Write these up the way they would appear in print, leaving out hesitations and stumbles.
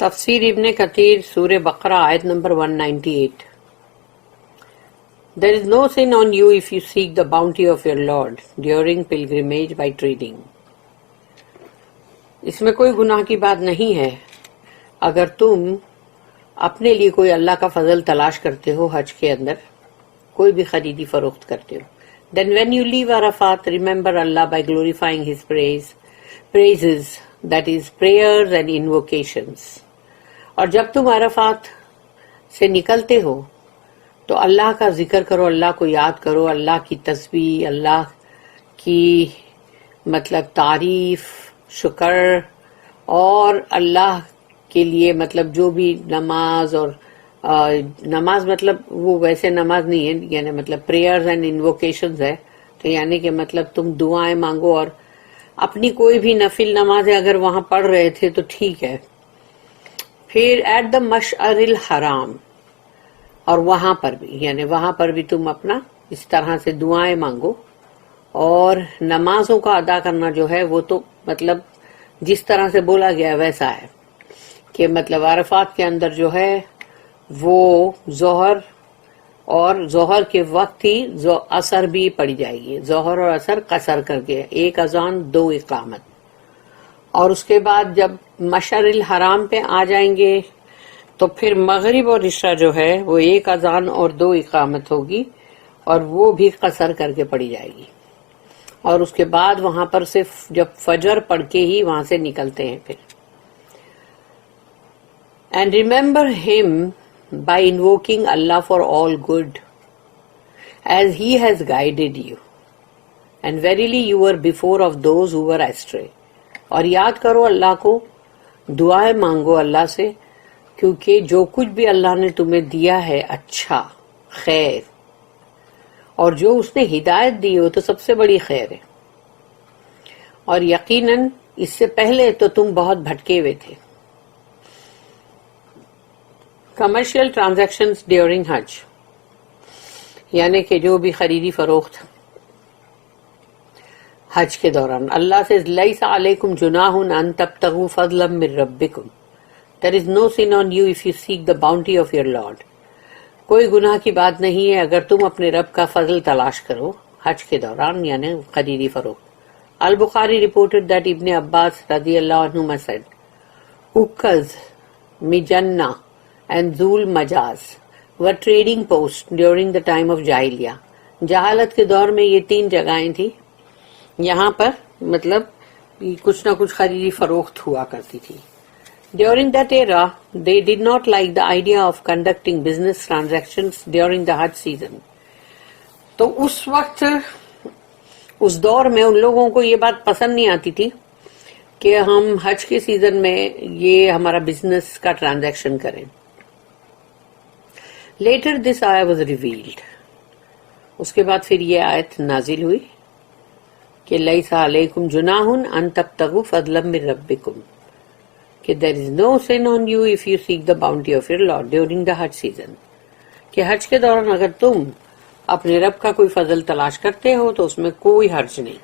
تفسیر ابن کثیر سورہ بقرہ آیت number 198. There is no sin on you if you seek the bounty of your Lord during pilgrimage by trading. اس میں کوئی گناہ کی بات نہیں ہے اگر تم اپنے لیے کوئی اللہ کا فضل تلاش کرتے ہو حج کے اندر کوئی بھی خریدی فروخت کرتے ہو. Then when you leave Arafat, remember Allah by glorifying His praises, that is prayers and invocations. اور جب تم عرفات سے نکلتے ہو تو اللہ کا ذکر کرو، اللہ کو یاد کرو، اللہ کی تسبیح، اللہ کی تعریف، شکر، اور اللہ کے لیے جو بھی نماز، اور نماز وہ ویسے نماز نہیں ہے، یعنی پریئرز اینڈ انووکیشنز ہے، تو یعنی کہ تم دعائیں مانگو، اور اپنی کوئی بھی نفل نمازیں اگر وہاں پڑھ رہے تھے تو ٹھیک ہے. پھر ایٹ دا مشعر الحرام، اور وہاں پر بھی تم اپنا اس طرح سے دعائیں مانگو، اور نمازوں کا ادا کرنا جو ہے وہ تو جس طرح سے بولا گیا ویسا ہے کہ عرفات کے اندر جو ہے وہ ظہر کے وقت ہی اثر بھی پڑی جائے گی، ظہر اور اثر قصر کر کے، ایک اذان 2 اقامت. اور اس کے بعد جب مشعر الحرام پہ آ جائیں گے تو پھر مغرب اور عشاء جو ہے وہ 1 اذان اور 2 اقامت ہوگی، اور وہ بھی قصر کر کے پڑی جائے گی. اور اس کے بعد وہاں پر صرف جب فجر پڑھ کے ہی وہاں سے نکلتے ہیں پھر. And remember him by invoking Allah for all good, as he has guided you. And verily you were before of those who were astray. اور یاد کرو اللہ کو، دعائیں مانگو اللہ سے، کیونکہ جو کچھ بھی اللہ نے تمہیں دیا ہے اچھا، خیر، اور جو اس نے ہدایت دی ہو تو سب سے بڑی خیر ہے. اور یقیناً اس سے پہلے تو تم بہت بھٹکے ہوئے تھے. کمرشل ٹرانزیکشنز ڈیورنگ حج، یعنی کہ جو بھی خریدی فروخت حج کے دوران. اللہ سے لیس علیکم جناح ان تبتغوا فضلا من ربکم، there is no sin on you if you seek the bounty of your Lord. کوئی گناہ کی بات نہیں ہے اگر تم اپنے رب کا فضل تلاش کرو حج کے دوران، یعنی خریدی فروخت. البخاری reported that Ibn Abbas رضی اللہ عنہما said, Ukkaz, Mijannah and Zul Majaz were trading posts during the time of Jahiliyyah. جہالت کے دور میں یہ 3 جگہیں تھی، یہاں پر کچھ نہ کچھ خریدی فروخت ہوا کرتی تھی. During that era, they did not like the idea of conducting business transactions during the Hajj season. تو اس وقت اس دور میں ان لوگوں کو یہ بات پسند نہیں آتی تھی کہ ہم حج کے سیزن میں یہ ہمارا بزنس کا ٹرانزیکشن کریں. Later this ayah was revealed. اس کے بعد پھر یہ آیت نازل ہوئی کہ لیس علیکم جناح ان تبتغوا فضلا من ربکم، کہ there is no sin on you if you seek the bounty of your Lord during the Hajj season. کہ حج کے دوران اگر تم اپنے رب کا کوئی فضل تلاش کرتے ہو تو اس میں کوئی حرج نہیں.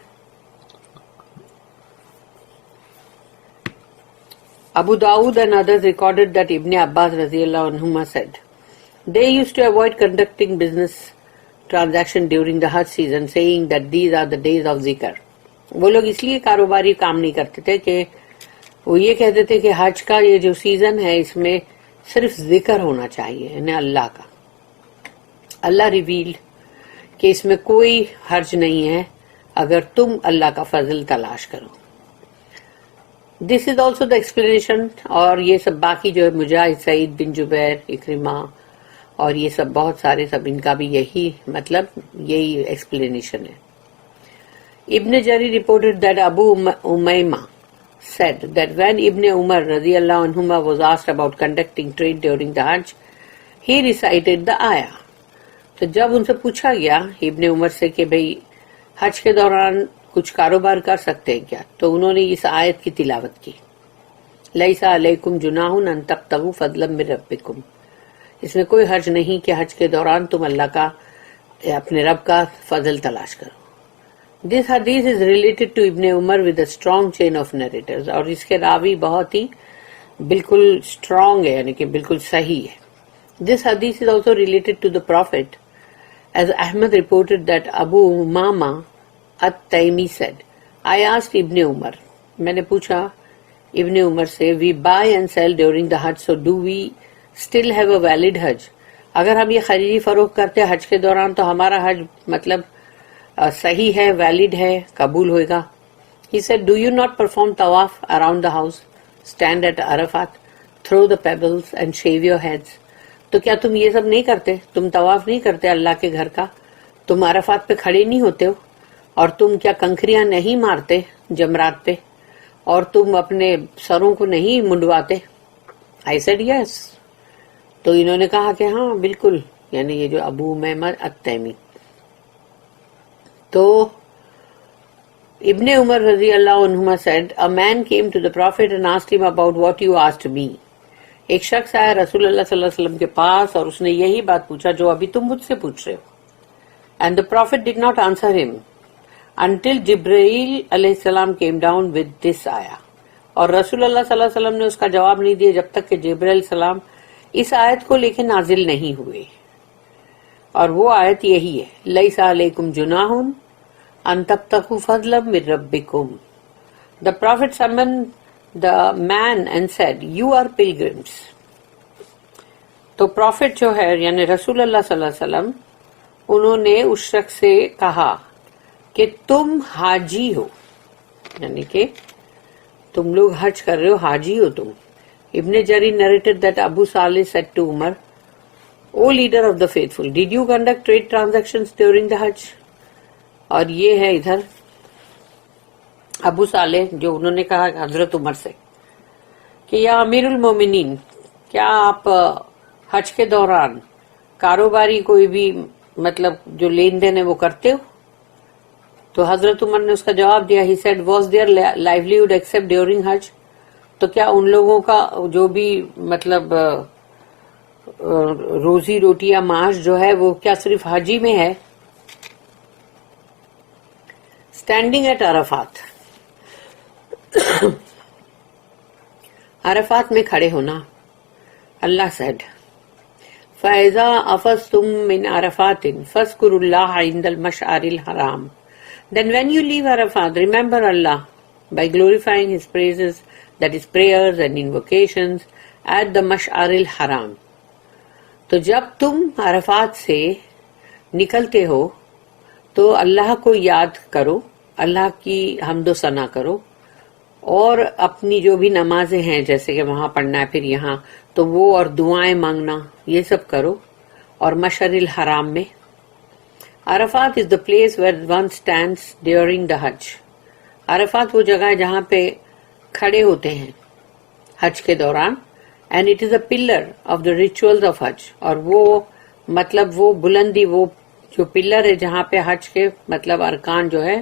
Abu Dawud and others recorded that Ibn Abbas radiallahu anhuma said, they used to avoid conducting business transaction during the Hajj season, saying that these are the days of zikr. وہ لوگ اس لیے کاروباری کام نہیں کرتے تھے کہ وہ یہ کہتے تھے کہ حج کا یہ جو سیزن ہے اس میں صرف ذکر ہونا چاہیے، یعنی اللہ کا. اللہ ریویلڈ کہ اس میں کوئی حرج نہیں ہے اگر تم اللہ کا فضل تلاش کرو. دس از آلسو دا ایکسپلینیشن. اور یہ سب باقی جو ہے مجاہد، سعید بن جبیر، اکرمہ اور یہ سب بہت سارے سب ان کا بھی یہی یہی ایکسپلینیشن ہے. ابن جری reported that Abu Umayma said that when Ibn Umar radiallahu anhuma was asked about conducting trade during the Hajj, he recited the ayah. تو جب ان سے پوچھا گیا ابن عمر سے کہ بھئی حج کے دوران کچھ کاروبار کر سکتے ہیں کیا، تو انہوں نے اس آیت کی تلاوت کی، لیس علیکم جناح ان تبتغوا فضلا من ربکم. اس میں کوئی حرج نہیں کہ حج کے دوران تم اللہ کا، اپنے رب کا فضل تلاش کرو. This hadith is related to Ibn Umar with a strong chain of narrators. اور اس کے راوی بہت ہی بالکل اسٹرانگ ہے, یعنی کہ بالکل صحیح ہے. This hadith is also related to the Prophet, as Ahmad reported that Abu Umama at-Taymi said, I asked Ibn Umar, میں نے پوچھا ابن عمر سے, we buy and sell during the Hajj, so do we still have a valid Hajj? اگر ہم یہ خریدی فروخت کرتے ہیں حج کے دوران تو ہمارا حج مطلب صحیح ہے, ویلڈ ہے, قبول ہوئے گا. He said, do you not perform tawaf around the house, stand at Arafat, throw the pebbles and shave your heads? تو کیا تم یہ سب نہیں کرتے, تم طواف نہیں کرتے اللہ کے گھر کا, تم عرفات پہ کھڑے نہیں ہوتے ہو, اور تم کیا کنکریاں نہیں مارتے جمرات پہ, اور تم اپنے سروں کو نہیں منڈواتے؟ I said yes. تو انہوں نے کہا کہ ہاں بالکل, یعنی یہ جو ابو امیمہ التیمی. تو ابن عمر رضی اللہ عنہما said, a man came to the Prophet and asked him about what you asked me. ایک شخص آیا رسول اللہ صلی اللہ علیہ وسلم کے پاس اور اس نے یہی بات پوچھا جو ابھی تم مجھ سے پوچھ رہے ہو. And the Prophet did not answer him until Jibreel علیہ السلام came down with this ayah. اور رسول اللہ صلی اللہ علیہ وسلم نے اس کا جواب نہیں دیا جب تک کہ جبرائیل علیہ السلام اس آیت کو لے کے نازل نہیں ہوئے. اور وہ آیت یہی ہے, لیس علیکم جناح ان تبتغوا فضلا من ربکم. The Prophet summoned the man and said, you are pilgrims. تو پروفٹ جو ہے یعنی رسول اللہ صلی اللہ علیہ وسلم, انہوں نے اس شخص سے کہا کہ تم حاجی ہو, یعنی کہ تم لوگ حج کر رہے ہو, حاجی ہو تم. ابن جریر narrated that Abu Salih said to Umar, O leader of the faithful, did you conduct trade transactions during the Hajj? اور یہ ہے ادھر ابو صالح جو انہوں نے کہا حضرت عمر سے کہ یا امیر المومنین, کیا آپ حج کے دوران کاروباری کوئی بھی مطلب جو لین دین ہے وہ کرتے ہو؟ تو حضرت عمر نے اس کا جواب دیا, he said, was their livelihood except during Hajj? تو کیا ان لوگوں کا جو بھی مطلب روزی روٹی یا معاش جو ہے وہ کیا صرف حجی میں ہے؟ اسٹینڈنگ ایٹ عرفات, عرفات میں کھڑے ہونا. اللہ said, فَإِذَا أَفَضْتُم مِّنْ عَرَفَاتٍ فَاذْكُرُوا اللَّهَ عِندَ الْمَشْعَرِ الْحَرَامِ. Then when you leave Arafat, remember Allah by glorifying His praises, that is prayers and invocations, at the Mash'ar al-Haram. تو جب تم عرفات سے نکلتے ہو تو اللہ کو یاد کرو, اللہ کی حمد و ثنا کرو, اور اپنی جو بھی نمازیں ہیں جیسے کہ وہاں پڑھنا ہے پھر یہاں, تو وہ اور دعائیں مانگنا یہ سب کرو. اور مشعر الحرام میں, Arafat is the place where one stands during the Hajj. Arafat وہ جگہ ہے جہاں پہ کھڑے ہوتے ہیں حج کے دوران, and it is a pillar of the rituals of Hajj. اور وہ مطلب وہ بلندی, وہ جو پلر ہے جہاں پہ حج کے مطلب ارکان جو ہے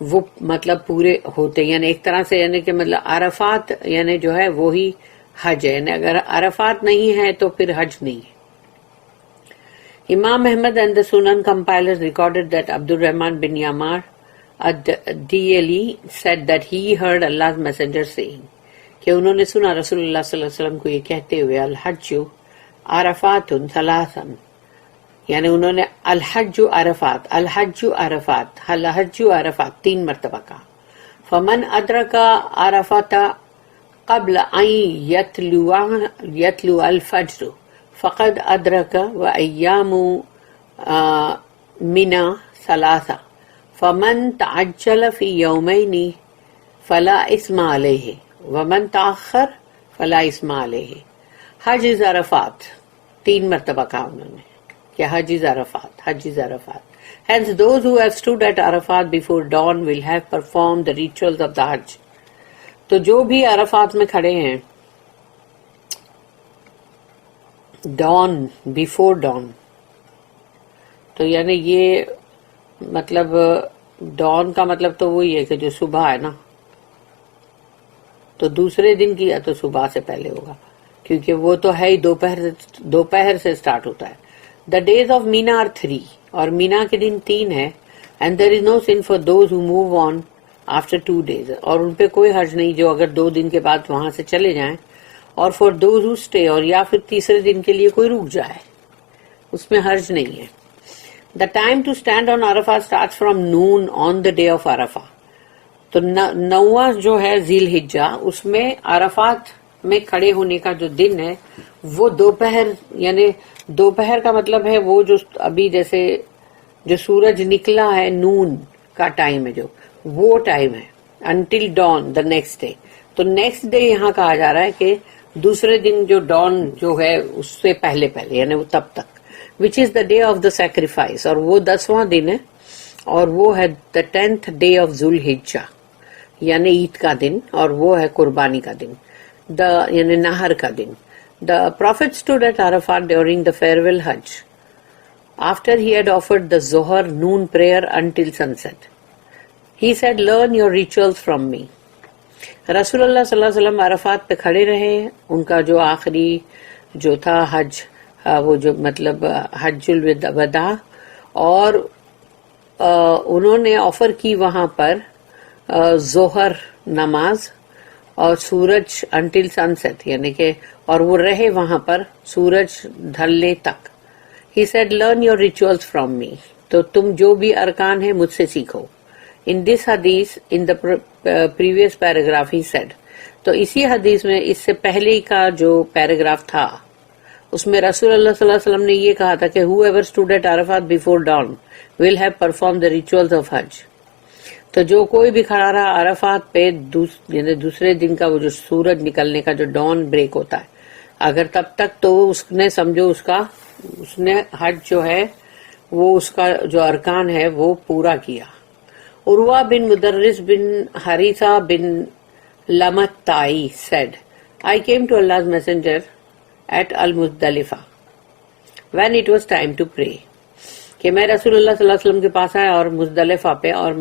وہ مطلب پورے ہوتے ہیں, یعنی ایک طرح سے یعنی کہ مطلب عرفات یعنی جو ہے وہی حج ہے, یعنی اگر عرفات نہیں ہے تو پھر حج نہیں ہے. Imam Ahmad and the Sunan compilers recorded that Abdul Rahman bin Yamar ad-Diyali said that he heard Allah's messenger saying کہ انہوں نے سنا رسول اللہ صلی اللہ علیہ وسلم کو یہ کہتے ہوئے, الحج عرفات ثلاثاً, یعنی انہوں نے الحج عرفات, الحج عرفات, الحج عرفات 3 مرتبہ کہا. فمن ادرک عرفات قبل ان یتلو الفجر فقد ادرک و ایام منا ثلاثہ فمن تعجل فی یومین فلا اسم علیہ ومن تاخر فلا اسم علیہ. حج از عرفات 3 مرتبہ کہا انہوں نے کہ حج از عرفات, حج از Arafat. Hence those who have stood at Arafat before dawn will have performed the rituals of the Hajj. تو جو بھی عرفات میں کھڑے ہیں ڈان, بیفور ڈان, تو یعنی یہ مطلب ڈان کا مطلب تو وہی ہے کہ جو صبح ہے نا, تو دوسرے دن کی یا تو صبح سے پہلے ہوگا کیونکہ وہ تو ہے ہی دوپہر سے سٹارٹ ہوتا ہے. The days of Mina are 3, اور مینا کے دن 3 ہے. And there is no sin for those who move on after 2 days. اور ان پہ کوئی حرج نہیں جو اگر 2 دن کے بعد وہاں سے چلے جائیں. اور فار دوز ہو اسٹے، اور یا پھر تیسرے دن کے لیے کوئی رک جائے، اس میں حرج نہیں ہے. The time to stand on Arafah starts from noon on the day of Arafah. تو 9واں جو ہے ذی الحجہ، اس میں عرفات میں کھڑے ہونے کا جو دن ہے وہ دوپہر، یعنی دوپہر کا مطلب ہے وہ جو ابھی جیسے جو سورج نکلا ہے نون کا ٹائم ہے، جو وہ ٹائم ہے until dawn the next day. تو نیکسٹ ڈے یہاں کہا جا رہا ہے کہ دوسرے دن جو ڈان جو ہے اس سے پہلے یعنی وہ تب تک، which is the day of the sacrifice, اور وہ 10واں دن ہے، اور وہ ہے دا 10th ڈے آف ذو الحجہ یعنی عید کا دن، اور وہ ہے قربانی کا دن، یعنی نہر کا دن. The Prophet stood at Arafat during the farewell Hajj after he had offered the Zohar noon prayer until sunset. He said, learn your rituals from me. رسول اللہ صلی اللہ علیہ وسلم عرفات پہ کھڑے رہے، ان کا جو آخری جو تھا حج، وہ جو مطلب حج الوداع، اور انہوں نے آفر کی وہاں پر ظہر نماز اور سورج انٹل سن سیٹ، یعنی کہ اور وہ رہے وہاں پر سورج ڈھلنے تک. He said learn your rituals from me, تو تم جو بھی ارکان ہیں مجھ سے سیکھو. ان دس حدیث in the previous paragraph he said, تو اسی حدیث میں اس سے پہلے کا جو پیراگراف تھا اس میں رسول اللہ صلی اللہ علیہ وسلم نے یہ کہا تھا کہ whoever stood at Arafat before dawn will have perform the rituals of حج. تو جو کوئی بھی کھڑا رہا عرفات پہ یعنی دوسرے دن کا وہ جو سورج نکلنے کا جو ڈان بریک ہوتا ہے، اگر تب تک تو اس نے سمجھو اس نے حج جو ہے وہ اس کا جو ارکان ہے وہ پورا کیا. عروہ بن مدرس بن حریثہ بن لمت تائی said, I came to Allah's messenger at Al-Muzdalifah when it was time to pray. کہ میں رسول اللہ صلی اللہ علیہ وسلم کے پاس آیا اور مزدلفہ پہ اور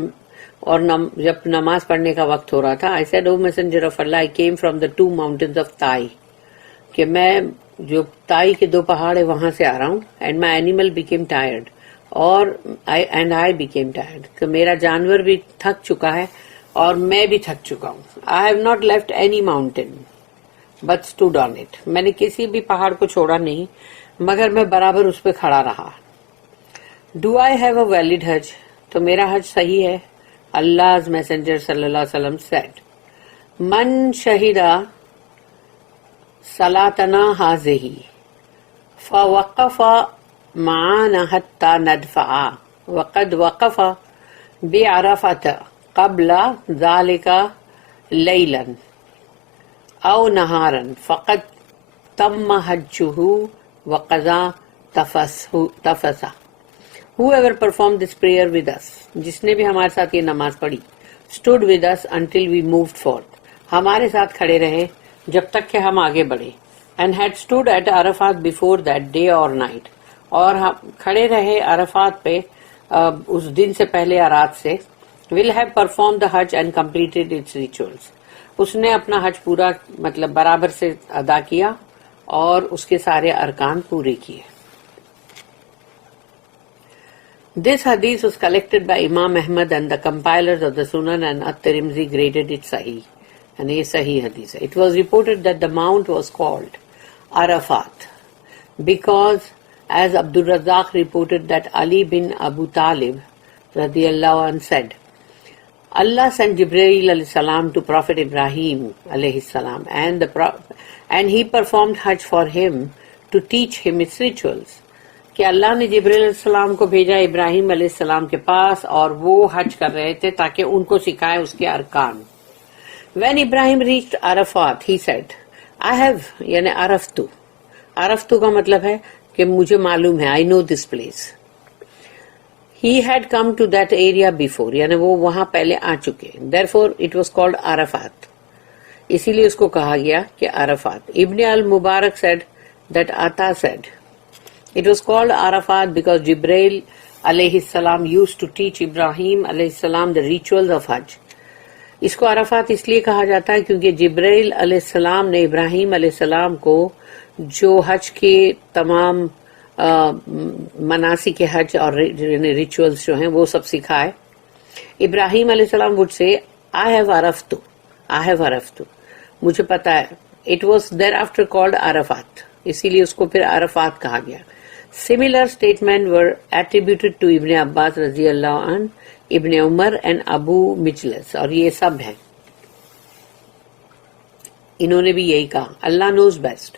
جب نماز پڑھنے کا وقت ہو رہا تھا. I said, O messenger of Allah, I came from the 2 mountains of Tai. کہ میں جو تائی کے 2 پہاڑ ہیں وہاں سے آ رہا ہوں. And my animal became tired. and I became tired. کہ میرا جانور بھی تھک چکا ہے اور میں بھی تھک چکا ہوں. I have not left any mountain but stood on it. میں نے کسی بھی پہاڑ کو چھوڑا نہیں مگر میں برابر اس پہ کھڑا رہا. Do I have a valid Hajj? تو میرا حج صحیح ہے. Allah's messenger صلی اللہ علیہ وسلم said, من شہدہ صلاتنا هذه فوقف معانا حتى ندفع وقد وقف بعرفة قبل ذلك ليلا أو نهارا فقد تم حجه وقضى تفسه. Whoever performed this prayer with us, جس نے بھی ہمارے ساتھ یہ نماز پڑھی, stood with us until we moved forth, ہمارے ساتھ کھڑے رہے جب تک کہ ہم آگے بڑھے, and had stood at Arafat before that day or night, اور کھڑے رہے عرفات پہ اس دن سے پہلے یا رات سے, will have performed the Hajj and completed its rituals. اس نے اپنا حج پورا مطلب برابر سے ادا کیا اور اس کے سارے ارکان پورے کیے. This hadith was collected by Imam Ahmad and the compilers of the Sunan, and At-Tirmidhi graded it Sahih. And یہ صحیح حدیث ہے. It was reported that the mount was called Arafat because, as Abdul Razzaq reported, that Ali bin Abu Talib radiyallahu anh said, Allah sent Jibreel alayhi salam to Prophet Ibrahim alayhi salam, and he performed Hajj for him to teach him its rituals. کہ اللہ نے جبریل علیہ السلام کو بھیجا ابراہیم علیہ السلام کے پاس اور وہ حج کر رہے تھے تاکہ ان کو سکھائے اس کے ارکان. When Ibrahim reached Arafat, he said, I have, یعنی عرفتو کا مطلب ہے کہ مجھے معلوم ہے, I know this place. He had come to that area before, یعنی وہ وہاں پہلے آ چکے. Therefore, it was called Arafat. اسی لیے اس کو کہا گیا کہ Arafat. Ibn al-Mubarak said that Atta said, it was called Arafat because Jibreel alayhi salam used to teach Ibrahim alayhi salam the rituals of Hajj. اس کو عرفات اس لیے کہا جاتا ہے کیونکہ جبرائیل علیہ السلام نے ابراہیم علیہ السلام کو جو حج کے تمام مناسک حج اور ریچولز جو ہیں وہ سب سکھائے. ابراہیم علیہ السلام would say, I have عرفتو, مجھے پتا ہے, It was thereafter called Arafat. اسی لیے اس کو پھر عرفات کہا گیا. Similar statements were attributed to Ibn Abbas رضی اللہ عنہ, Ibn Umar and Abu Mijlas, اور یہ سب ہیں. انہوں نے بھی یہی کہا. اللہ knows best.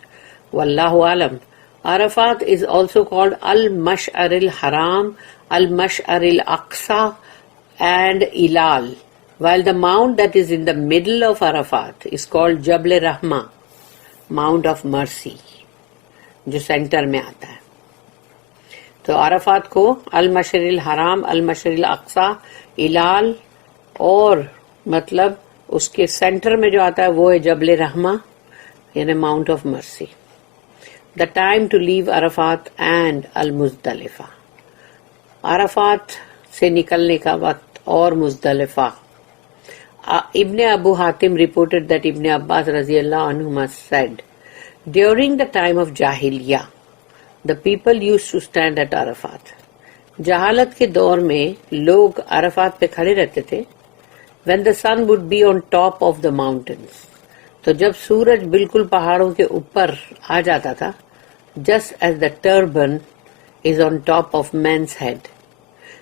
واللہ عالم. Arafat is also called Al-Mash'ar al-Haram, Al-Mash'ar al-Aqsa and Ilal, while the mount that is in the middle of Arafat is called Jabal Rahma, Mount of Mercy, جو سینٹر میں آتا ہے. تو عرفات کو المشعر الحرام, المشعر الاقصی, الال, اور مطلب اس کے سینٹر میں جو آتا ہے وہ ہے جبل رحمہ یعنی mount of mercy. The time to leave Arafat and al Muzdalifah. Arafat سے نکلنے کا وقت اور مزدلفہ. ابن ابو Hatim reported that Ibn Abbas رضی اللہ عنہما said, during the time of Jahiliyyah, the people used to stand at Arafat. جہالت کے دور میں لوگ عرفات پہ کھڑے رہتے تھے. when the sun would be on top of the mountains, تو جب سورج بالکل پہاڑوں کے اوپر آ جاتا تھا, just as the turban is on top of man's head,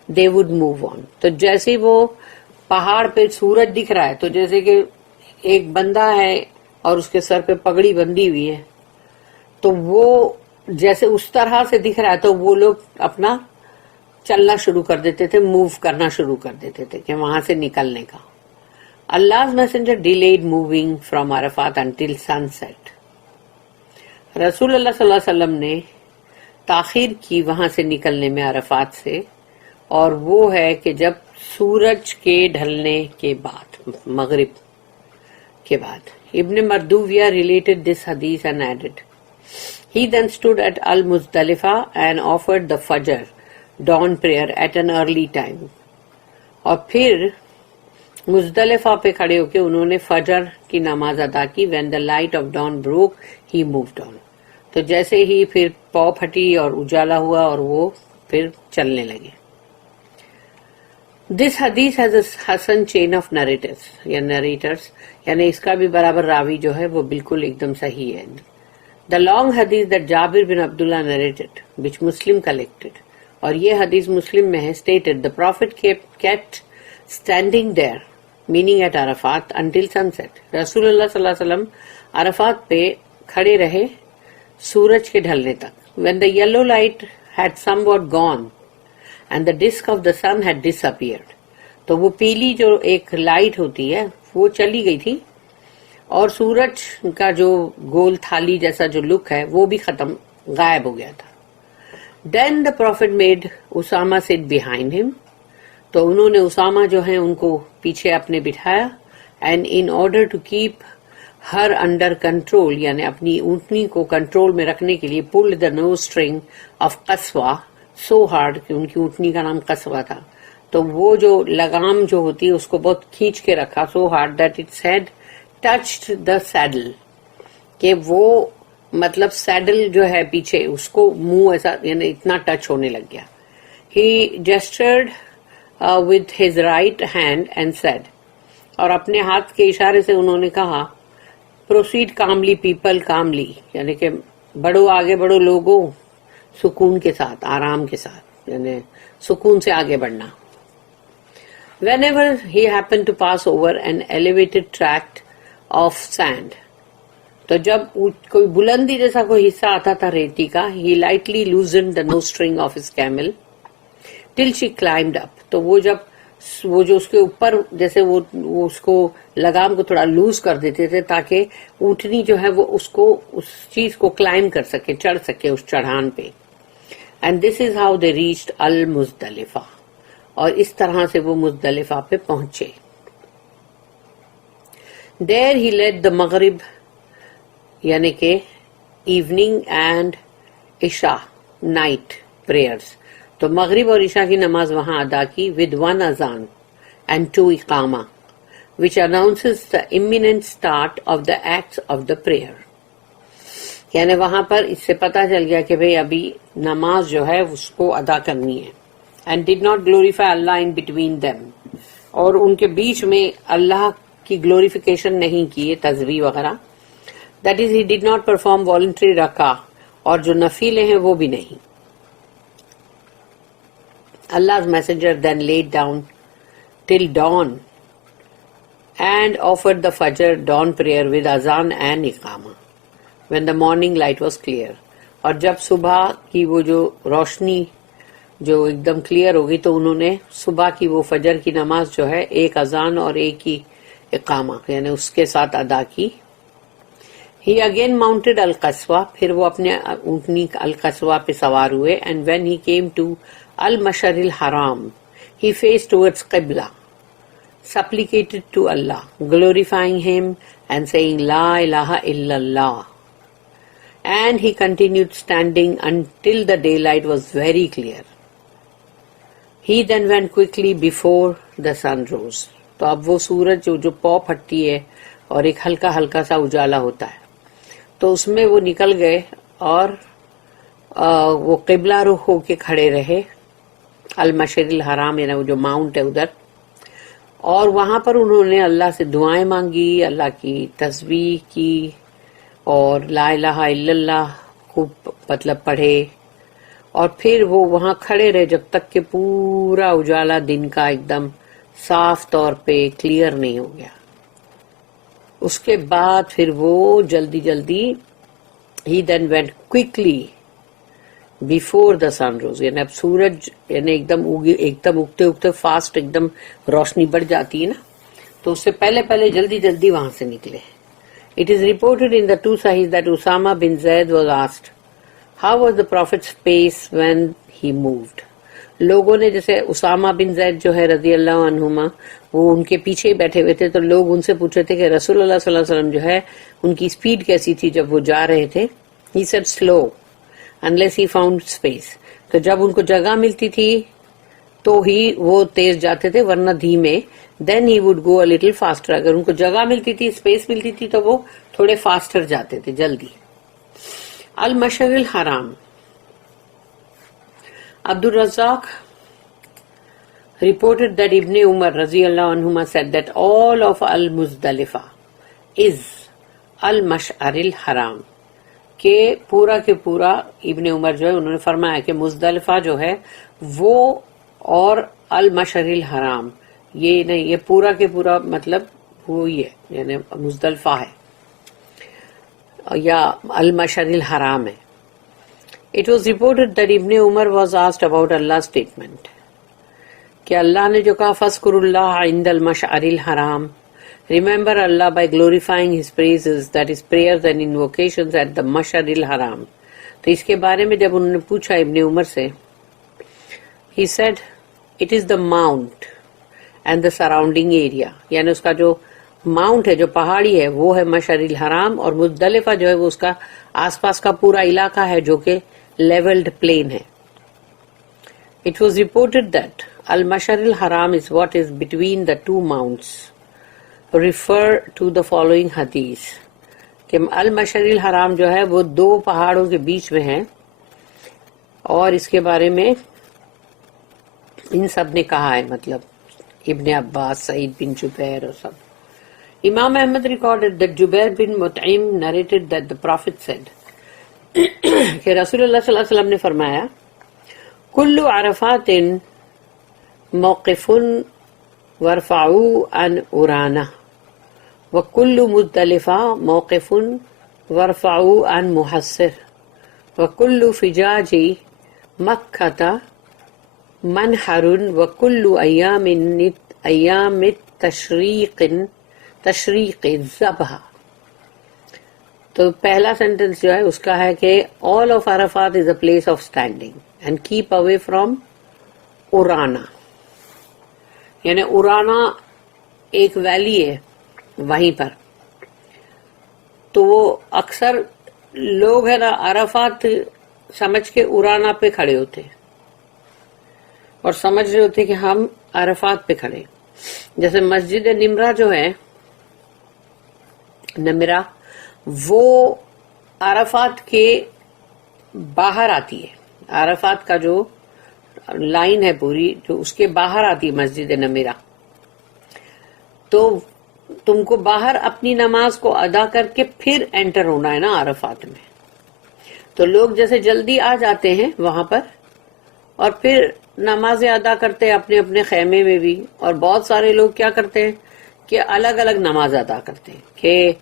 they would move on. تو جیسے وہ پہاڑ پہ سورج دکھ رہا ہے تو جیسے کہ ایک بندہ ہے اور اس کے سر پہ پگڑی بندھی ہوئی ہے, تو وہ جیسے اس طرح سے دکھ رہا ہے تو وہ لوگ اپنا چلنا شروع کر دیتے تھے, موو کرنا شروع کر دیتے تھے کہ وہاں سے نکلنے کا. Allah's messenger delayed moving from Arafat until sunset. رسول اللہ صلی اللہ علیہ وسلم نے تاخیر کی وہاں سے نکلنے میں عرفات سے, اور وہ ہے کہ جب سورج کے ڈھلنے کے بعد, مغرب کے بعد. ابن مردویہ related this hadith and added, he then stood at al-Muzdalifah and offered the Fajr, dawn prayer at an early time. اور پھر مزدلفہ پہ کھڑے ہو کے انہوں نے فجر کی نماز ادا کی. when the light of dawn broke, he moved on. تو جیسے ہی پھر پاؤں پھٹی اور اجالا ہوا اور وہ پھر چلنے لگے. This hadith has a hasan chain of narrators, یعنی اس کا بھی برابر راوی جو ہے وہ بالکل ایک دم صحیح ہے. The long hadith that Jabir bin Abdullah narrated, which Muslim collected, اور یہ حدیث مسلم میں ہے, stated the Prophet kept standing there, meaning at Arafat, until sunset. رسول اللہ صلی اللہ علیہ وسلم عرفات پہ کھڑے رہے سورج کے ڈھلنے تک. when the yellow light had somewhat gone and the disk of the sun had disappeared, تو وہ پیلی جو ایک لائٹ ہوتی ہے وہ چلی گئی تھی اور سورج کا جو گول تھالی جیسا جو لک ہے وہ بھی ختم, غائب ہو گیا تھا. then the Prophet made Usama sit behind him, تو انہوں نے اسامہ جو ہیں ان کو پیچھے اپنے بٹھایا. and in order to keep her under control, یعنی اپنی اونٹنی کو کنٹرول میں رکھنے کے لیے, pulled the nose string of Qaswa so hard, کہ ان کی اونٹنی کا نام قصوہ تھا, تو وہ جو لگام جو ہوتی ہے اس کو بہت کھینچ کے رکھا, so hard that its head touched the saddle, کہ وہ مطلب سیڈل جو ہے پیچھے اس کو منہ ایسا یعنی اتنا ٹچ ہونے لگ گیا. he gestured with his right hand and said, اور اپنے ہاتھ کے اشارے سے انہوں نے کہا, proceed calmly people calmly, یعنی کہ بڑھو آگے بڑھو لوگوں, سکون کے ساتھ, آرام کے ساتھ, یعنی سکون سے آگے بڑھنا. whenever he happened to pass over an elevated tract of sand, تو جب کوئی بلندی جیسا کوئی حصہ آتا تھا ریتی کا, he lightly loosened the nose string of his camel till she climbed up, تو وہ جو اس کے اوپر جیسے وہ اس کو لگام کو تھوڑا لوز کر دیتے تھے تاکہ اونٹنی جو ہے وہ اس چیز کو کلائم کر سکے, چڑھ سکے اس چڑھان پہ. and this is how they reached al-Muzdalifah, اور اس طرح سے وہ مزدلفہ پہ پہنچے. there he led the Maghrib, یعنی کہ ایوننگ اینڈ عشاء نائٹ پریئرز, تو مغرب اور عشاء کی نماز وہاں ادا کی. with one azan and two iqama, which announces the imminent start of the acts of the prayer. یعنی وہاں پر اس سے پتہ چل گیا کہ بھئی ابھی نماز جو ہے اس کو ادا کرنی ہے. and did not glorify Allah in between them, اور ان کے بیچ میں اللہ کی گلوریفیکیشن نہیں کی, تسبیح وغیرہ. That is, he did not perform voluntary rakah, اور جو نفیلیں ہیں وہ بھی نہیں. Allah's messenger then laid down till dawn and offered the Fajr dawn prayer with azan and iqama when the morning light was clear. اور جب صبح کی وہ جو روشنی جو ایک دم کلیئر ہوگی تو انہوں نے صبح کی وہ فجر کی نماز جو ہے ایک اذان اور ایک ہی اقامہ یعنی اس کے ساتھ ادا کی. He again mounted القصوہ, پھر وہ اپنے اونٹنی القصوہ پہ سوار ہوئے. And when he came to المشعر الحرام, he faced towards Qibla, supplicated to Allah, glorifying him and saying La ilaha illallah. And he continued standing until the daylight was very clear. He then went quickly before the sun rose. تو اب وہ سورج جو پاؤں پھٹتی ہے اور ایک ہلکا ہلکا سا اجالا ہوتا ہے تو اس میں وہ نکل گئے اور وہ قبلہ رخ ہو کے کھڑے رہے المشعر الحرام یعنی وہ جو ماؤنٹ ہے ادھر. اور وہاں پر انہوں نے اللہ سے دعائیں مانگی, اللہ کی تسبیح کی اور لا الہ الا اللہ خوب مطلب پڑھے. اور پھر وہ وہاں کھڑے رہے جب تک کہ پورا اجالا دن کا ایک دم صاف طور پہ کلیئر نہیں ہو گیا. اس کے بعد پھر وہ جلدی جلدی ہی then went quickly before the sun rose یعنی اب سورج یعنی ایک دم اگتے اگتے فاسٹ ایک دم روشنی بڑھ جاتی ہے نا تو اس سے پہلے پہلے جلدی جلدی وہاں سے نکلے. It is reported in the two Sahih that Usama bin Zaid was asked, how was the Prophet's pace when he moved? لوگوں نے جیسے اسامہ بن زید جو ہے رضی اللہ عنہما وہ ان کے پیچھے بیٹھے ہوئے تھے تو لوگ ان سے پوچھ رہے تھے کہ رسول اللہ صلی اللہ علیہ وسلم جو ہے ان کی سپیڈ کیسی تھی جب وہ جا رہے تھے. He said slow unless he found space. تو جب ان کو جگہ ملتی تھی تو ہی وہ تیز جاتے تھے ورنہ دھیمے. Then he would go a little faster. اگر ان کو جگہ ملتی تھی اسپیس ملتی تھی تو وہ تھوڑے فاسٹر جاتے تھے جلدی. المشعر الحرام. عبد الرزاق reported that Ibn Umar radiyallahu anhuma said that all of al-Muzdalifa is al-Mash'ar al-Haram. کہ پورا کے پورا ابن عمر جو ہے انہوں نے فرمایا کہ مزدلفہ جو ہے وہ اور المشعر الحرام یہ نہیں یہ پورا کے پورا مطلب وہی ہے یعنی مزدلفہ ہے یا المشعر الحرام ہے. It was reported that Ibn Umar was asked about Allah's statement کہ اللہ نے جو کہا فَاذْكُرُوا اللَّهَ عِنْدَ الْمَشْعَرِ الْحَرَامِ, remember Allah by glorifying His praises, that is prayers and invocations at the Mash'ar al-Haram. تو اس کے بارے میں جب انہوں نے پوچھا ابن عمر سے, he said it is the mount and the surrounding area, یعنی اس کا جو ماؤنٹ ہے جو پہاڑی ہے وہ ہے مشعر الحرام اور مزدلفہ جو ہے وہ اس کا آس پاس کا پورا علاقہ ہے جو کہ لیولڈ پلین ہے. It was reported that Al-Mash'ar al-Haram is what is between the two mounts. Refer to the following hadith کہ Al-Mash'ar al-Haram جو ہے وہ دو پہاڑوں کے بیچ میں ہے اور اس کے بارے میں ان سب نے کہا ہے مطلب ابن عباس, سعید بن جبیر اور سب. Imam Ahmad recorded that Jubair bin Mut'im narrated that the Prophet said کہ رسول اللہ صلی اللہ علیہ وسلم نے فرمایا کل عرفات موقف وارفعوا عن عرانہ وکل مزدلفہ موقف وارفعوا عن محصر وکل فجاج مکۃ منحر وکل ایام تشریق ذبح. تو پہلا سینٹنس جو ہے اس کا ہے کہ all of Arafat is a place of standing and keep away from Urana. یعنی ارانا ایک ویلی ہے وہیں پر. تو وہ اکثر لوگ ہے نا عرفات سمجھ کے ارانا پہ کھڑے ہوتے اور سمجھ رہے ہوتے کہ ہم عرفات پہ کھڑے. جیسے مسجد نمرہ جو ہے نمرہ وہ عرفات کے باہر آتی ہے. عرفات کا جو لائن ہے پوری جو اس کے باہر آتی ہے مسجد نمرہ. تو تم کو باہر اپنی نماز کو ادا کر کے پھر انٹر ہونا ہے نا عرفات میں. تو لوگ جیسے جلدی آ جاتے ہیں وہاں پر اور پھر نمازیں ادا کرتے ہیں اپنے اپنے خیمے میں بھی, اور بہت سارے لوگ کیا کرتے ہیں کہ الگ الگ نماز ادا کرتے ہیں, کہ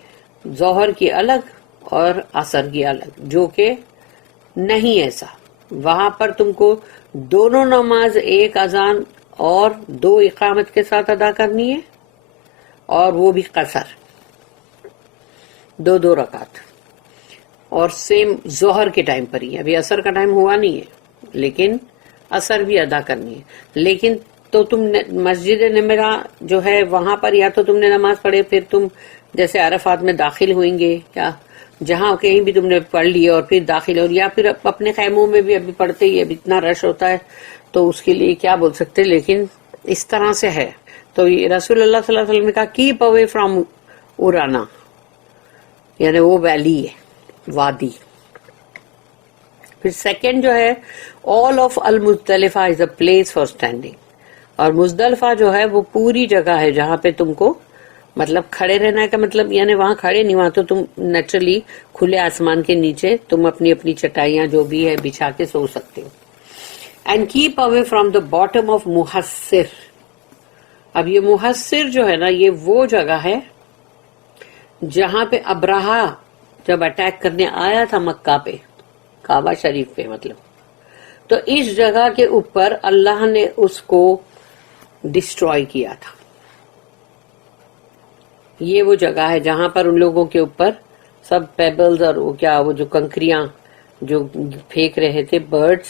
ظہر کی الگ اور عصر کی الگ, جو کہ نہیں ایسا. وہاں پر تم کو دونوں نماز ایک اذان اور 2 اقامت کے ساتھ ادا کرنی ہے, اور وہ بھی قصر 2 رکعت, اور سیم ظہر کے ٹائم پر ہی. ابھی عصر کا ٹائم ہوا نہیں ہے لیکن عصر بھی ادا کرنی ہے. لیکن تو تم مسجد نمرہ جو ہے وہاں پر یا تو تم نے نماز پڑھے, پھر تم جیسے عرفات میں داخل ہوئیں گے, یا جہاں کہیں بھی تم نے پڑھ لی اور پھر داخل ہو, یا پھر اپنے خیموں میں بھی ابھی پڑھتے ہی, ابھی اتنا رش ہوتا ہے تو اس کے لیے کیا بول سکتے, لیکن اس طرح سے ہے. تو یہ رسول اللہ صلی اللہ علیہ وسلم نے کہا کیپ اوے فرام ارانا, یعنی وہ ویلی ہے, وادی. پھر سیکنڈ جو ہے all of المزدلفہ is a place for standing, اور مزدلفہ جو ہے وہ پوری جگہ ہے جہاں پہ تم کو مطلب کھڑے رہنا کا مطلب, یعنی وہاں کھڑے نہیں, وہاں تو تم نیچرلی کھلے آسمان کے نیچے تم اپنی اپنی چٹائیاں جو بھی ہے بچھا کے سو سکتے ہو. And keep away from the bottom of Muhassir. اب یہ محصر جو ہے نا یہ وہ جگہ ہے جہاں پہ ابرہا جب اٹیک کرنے آیا تھا مکہ پہ, کعبہ شریف پہ مطلب, تو اس جگہ کے اوپر اللہ نے اس کو ڈسٹروائے کیا تھا. یہ وہ جگہ ہے جہاں پر ان لوگوں کے اوپر سب پیبلز اور وہ جو کنکریاں جو پھینک رہے تھے برڈز,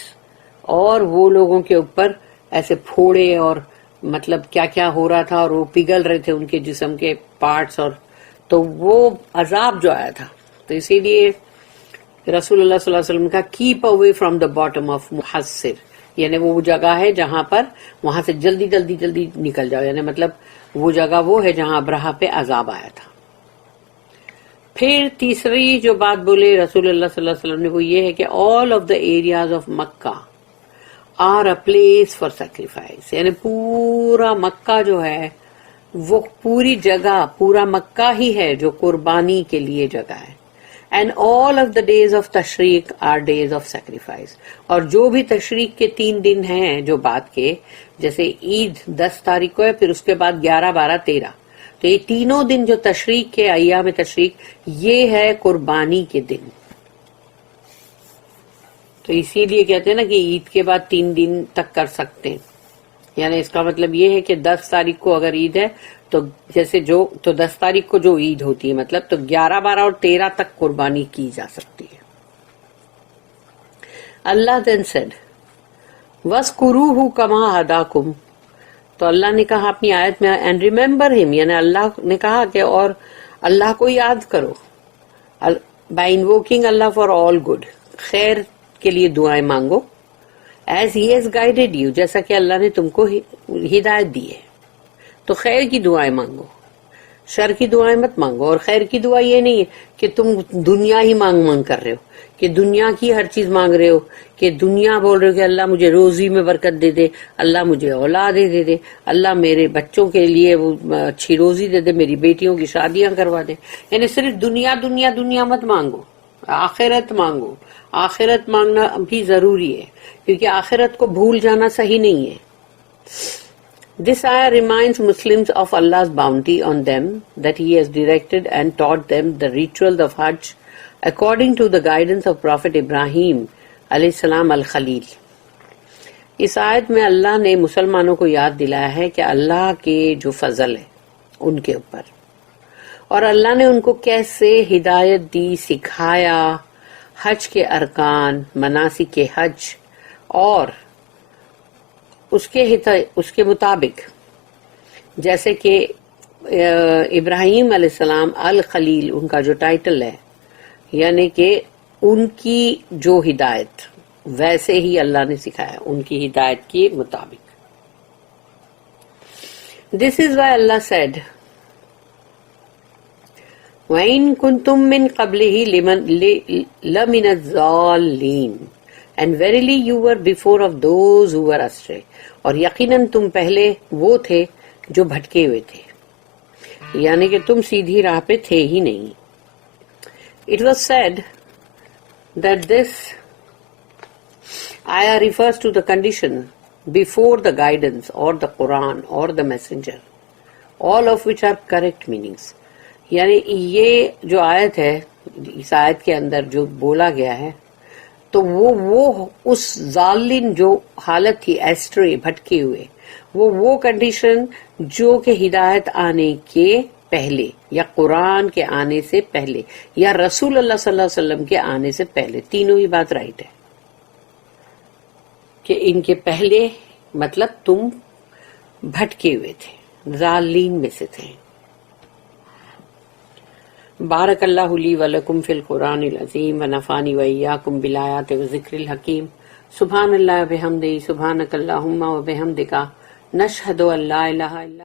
اور وہ لوگوں کے اوپر ایسے پھوڑے اور مطلب کیا کیا ہو رہا تھا, اور وہ پگھل رہے تھے ان کے جسم کے پارٹس, اور تو وہ عذاب جو آیا تھا. تو اسی لیے رسول اللہ صلی اللہ علیہ وسلم کا keep away from the bottom of Muhassir, یعنی وہ جگہ ہے جہاں پر وہاں سے جلدی جلدی جلدی نکل جاؤ, یعنی مطلب وہ جگہ وہ ہے جہاں ابرہا پہ عذاب آیا تھا. پھر تیسری جو بات بولے رسول اللہ صلی اللہ علیہ وسلم نے وہ یہ ہے کہ all of the areas of Mecca are a place for sacrifice, یعنی پورا مکہ جو ہے وہ پوری جگہ, پورا مکہ ہی ہے جو قربانی کے لیے جگہ ہے. And all of the days of تشریق are days of sacrifice, اور جو بھی تشریق کے 3 دن ہیں جو بعد کے, جیسے عید 10 تاریخ کو ہے, پھر اس کے بعد 11, 12, 13, تو یہ تینوں دن جو تشریق کے ایام تشریق یہ ہے قربانی کے دن. تو اسی لیے کہتے ہیں نا کہ عید کے بعد 3 دن تک کر سکتے ہیں, یعنی اس کا مطلب یہ ہے کہ 10 تاریخ کو اگر عید ہے تو جیسے تو 10 تاریخ کو جو عید ہوتی ہے مطلب تو 11, 12 اور 13 تک قربانی کی جا سکتی ہے. اللہ then said وَاسْكُرُوهُ كَمَا هَدَاكُمْ, تو اللہ نے کہا اپنی آیت میں and remember him, یعنی اللہ نے کہا کہ اور اللہ کو یاد کرو by invoking Allah for all good, خیر کے لیے دعائیں مانگو, as he has guided you, جیسا کہ اللہ نے تم کو ہدایت دی ہے. تو خیر کی دعائیں مانگو, شر کی دعائیں مت مانگو. اور خیر کی دعا یہ نہیں ہے کہ تم دنیا ہی مانگ کر رہے ہو, کہ دنیا کی ہر چیز مانگ رہے ہو, کہ دنیا بول رہے ہو کہ اللہ مجھے روزی میں برکت دے دے, اللہ مجھے اولادیں دے دے, اللہ میرے بچوں کے لیے وہ اچھی روزی دے دے, میری بیٹیوں کی شادیاں کروا دے. یعنی صرف دنیا دنیا دنیا مت مانگو, آخرت مانگو. آخرت مانگنا بھی ضروری ہے کیونکہ آخرت کو بھول جانا صحیح نہیں ہے. This ayah reminds Muslims of Allah's bounty on them, that He has directed and taught them the rituals of Hajj according to the guidance of Prophet Ibrahim alayhi salam al-Khalil. اس آیت میں اللہ نے مسلمانوں کو یاد دلایا ہے کہ اللہ کے جو فضل ہے ان کے اوپر, اور اللہ نے ان کو کیسے ہدایت دی, سکھایا حج کے ارکان, مناسک کے حج, اور اس کے مطابق جیسے کہ ابراہیم علیہ السلام الخلیل ان کا جو ٹائٹل ہے, یعنی کہ ان کی جو ہدایت ویسے ہی اللہ نے سکھایا ان کی ہدایت کے مطابق. This is why Allah said وَإِن كُنتُم مِّن قَبْلِهِ لَمِنَ الضَّالِّينَ, and verily you were before of those who were astray, اور یقیناً تم پہلے وہ تھے جو بھٹکے ہوئے تھے. یعنی کہ تم سیدھی راہ پہ تھے ہی نہیں. It was said that this ayah refers to the condition before the guidance or the Quran or the messenger, all of which are correct meanings. یعنی یہ جو آیت ہے، اس آیت کے اندر جو بولا گیا ہے، تو وہ اس ظالم جو حالت تھی، ایسٹرے، بھٹکے ہوئے، وہ کنڈیشن جو کہ ہدایت آنے کے پہلے یا قرآن کے آنے سے پہلے یا رسول اللہ صلی اللہ علیہ وسلم کے آنے سے پہلے، تینوں ہی بات رائٹ ہے کہ ان کے پہلے مطلب تم بھٹکے ہوئے تھے، ضالین میں سے تھے. بارک اللہ لی ولکم فی القرآن العظیم ونفعنی وإیاکم بالآیات والذکر الحکیم. سبحان اللہ وبحمدہ، سبحانک اللہم وبحمدک، نشہد ان لا الہ الا